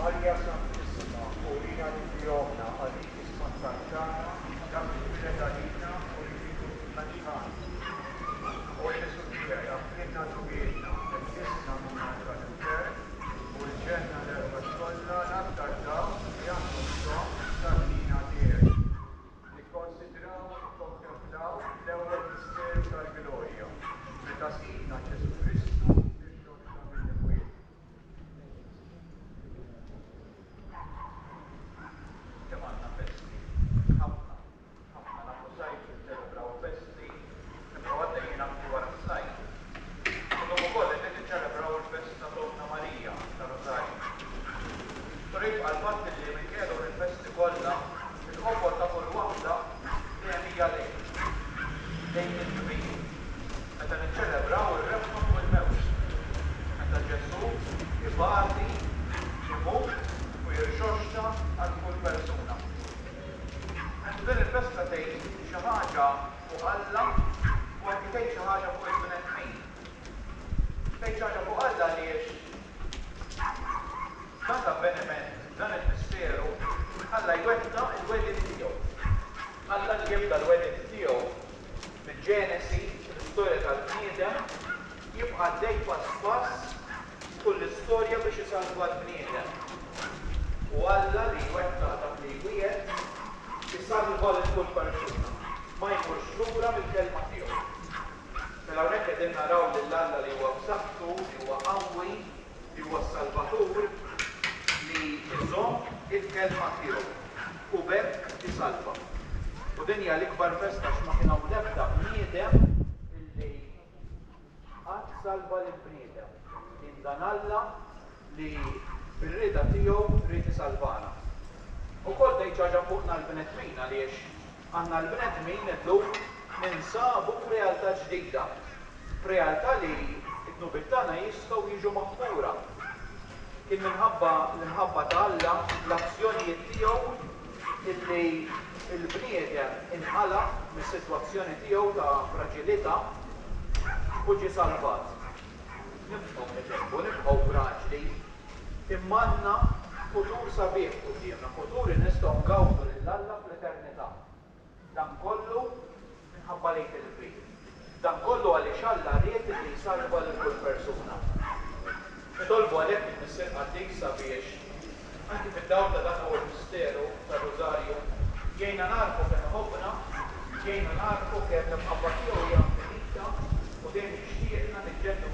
Maria Santissima, Urina di Fiona, Alitis Mancantana, Gabriele Dalina, Orifico Mancani. O Gesù tiegħi, affrinna tubietna, il-jisna munna tal-infer, u l-ġenna l-erba kollha l-aktar dawn li għandhom bżonn tal-lina tiegħi. Nikkonsidraw u nikkontemplaw l-ewwel misteru tal-glorja, meta sidna Ġesu Kristu irġorġa mill-imwiet. Kemm għandna festi, ħafna nagħmlu sajt niċċelebraw festi, imma għaddejjin anki wara s-sajt. Illum ukoll qed niċċelebraw il-festa ta' Donna Marija ta' Rożarju. Però jibqa' l-fatt li minkejja il-festi kollha, il-qobor ta' kull waħda dejjem hija lejn il-ġbir. Meta niċċelebraw ir-rebħa fuq il-mewt. Meta Ġesu ibati, imut u jirxoxxa għal kull persuna. Din il-festa tgħid xi ħaġa fuq Alla u anke tgħid xi ħaġa fuq il-bnedmin. Tgħid xi ħaġa fuq Alla għaliex dan l-avveniment, dan il-misteru, Alla jwettaq il-wedid tiegħu. Alla li jibda l-wedid tiegħu bil-Ġenesi, l-istorja tal-bniedem, jibqa' għaddej pass pass kull istorja biex isalva l-bniedem. U Alla li jwettaq dak li jwiegħed isalva lil-kull persuna. Ma jmurx lura mill-kelma tiegħu. Mela hawnhekk qegħdin naraw lil Alla li huwa b'saħħtu, li huwa qawwi, li huwa s-Salvatur, li jżomm il-kelma tiegħu u b'hekk isalva. U din hija l-ikbar festa x'ma kien hawn l-ebda bniedem illi qatt salva lill-bniedem. Kien dan Alla li bir-rieda tiegħu rid isalvana. Ukoll tgħid xi ħaġa fuqna l-bnedmin għaliex aħna l-bnedmin illum ninsabu f'realtà ġdida. F'realtà li t-tnubiet tagħna jistgħu jiġu maħqura. Kien minħabba l-imħabba ta' Alla l-azzjonijiet tiegħu illi il-bniedem inħalaq mis-sitwazzjoni tiegħu ta' fraġilità u ġie salvat. Nibqgħu nitehbu, nibqgħu fraġli, imma għandna futur sabiħ qudiemna, futur li nistgħu ngawdu lil Alla fl-eternità. Dan kollu minħabba lejk il-brid. Dan kollu għaliex Alla ried li jsalva lil kull persuna. Nitolbu għalhekk il-Mister Qaddis sabiex anke fid-dawl ta' dan huwa l-misteru tar-Rożarju jgħinna narfu kemm iħobbna, jgħinna narfu kemm l-imħabba tiegħu hija infinita u dejjem jixtieqna niġġendu